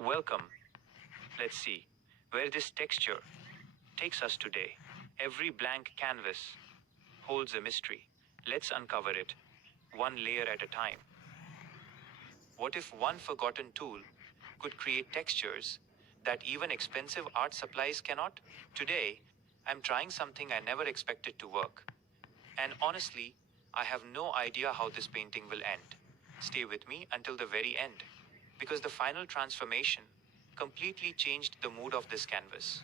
Welcome. Let's see where this texture takes us today. Every blank canvas holds a mystery. Let's uncover it, one layer at a time. What if one forgotten tool could create textures that even expensive art supplies cannot? Today, I'm trying something I never expected to work. And honestly, I have no idea how this painting will end. Stay with me until the very end, because the final transformation completely changed the mood of this canvas.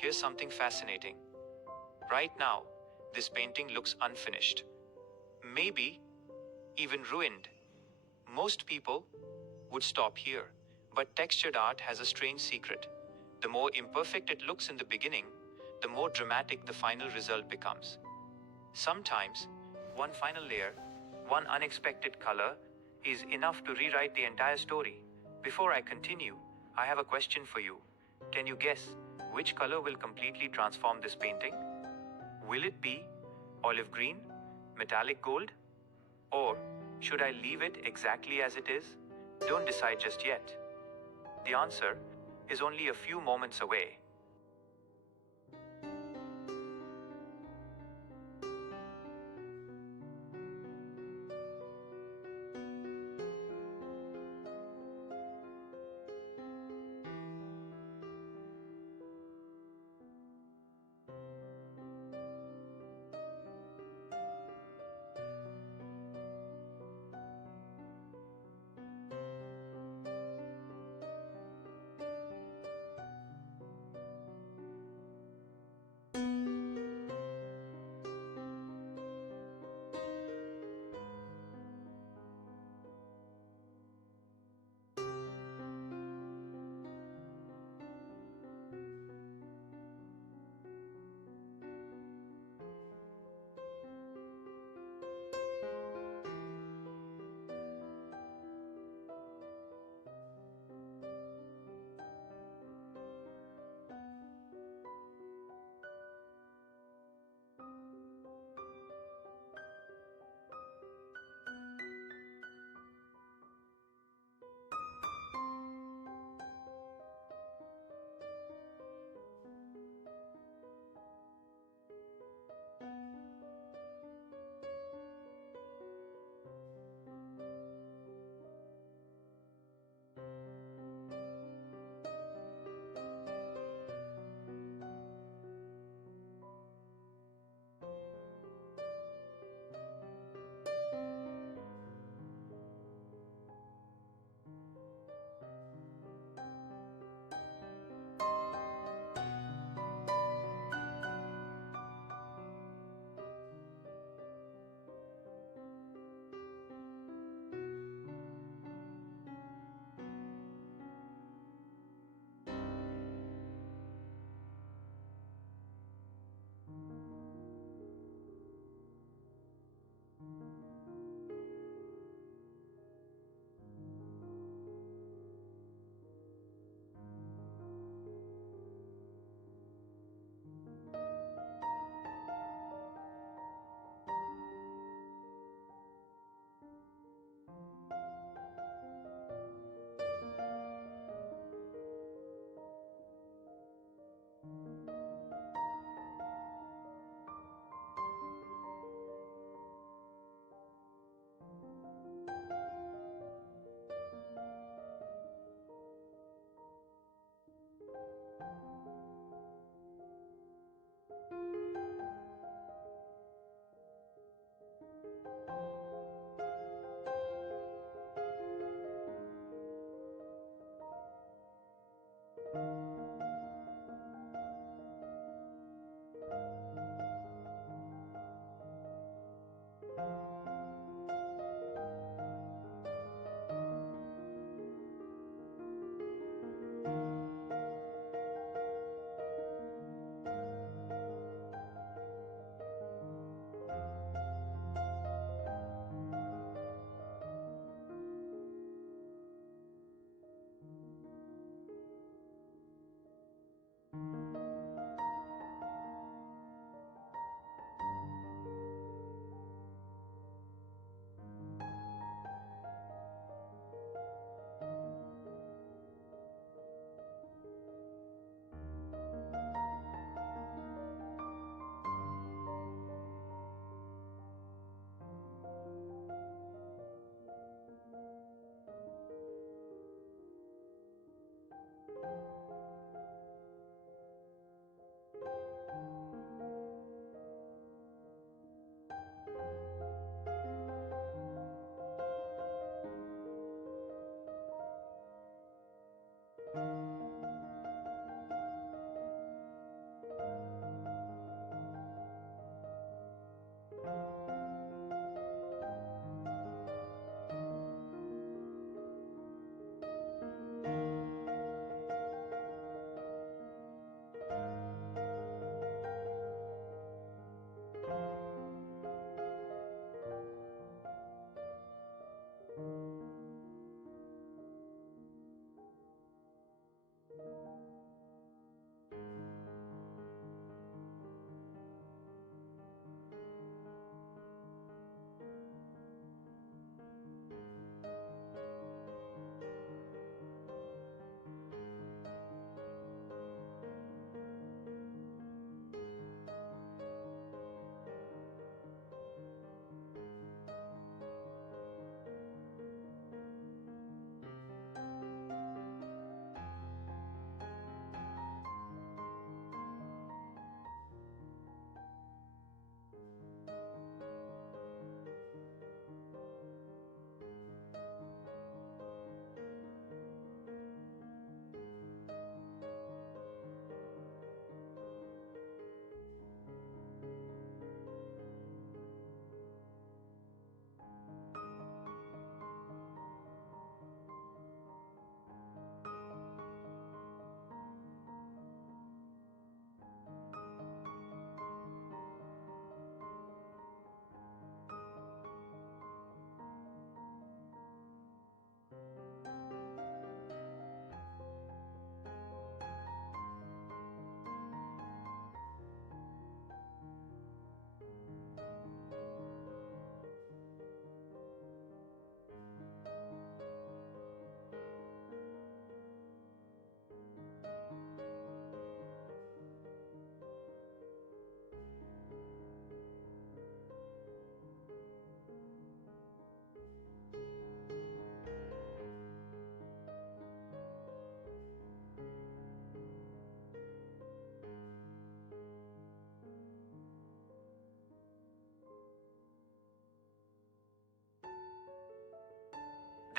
Here's something fascinating. Right now, this painting looks unfinished. Maybe even ruined. Most people would stop here. But textured art has a strange secret. The more imperfect it looks in the beginning, the more dramatic the final result becomes. Sometimes, one final layer, one unexpected color, is enough to rewrite the entire story. Before I continue, I have a question for you. Can you guess which color will completely transform this painting? Will it be olive green, metallic gold, or should I leave it exactly as it is? Don't decide just yet. The answer is only a few moments away.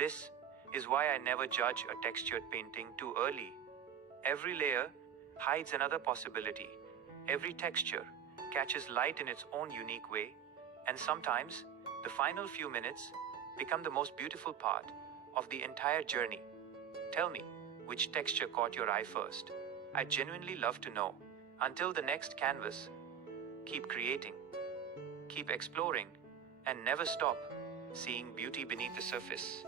This is why I never judge a textured painting too early. Every layer hides another possibility. Every texture catches light in its own unique way, and sometimes the final few minutes become the most beautiful part of the entire journey. Tell me, which texture caught your eye first? I genuinely love to know. Until the next canvas, keep creating, keep exploring, and never stop seeing beauty beneath the surface.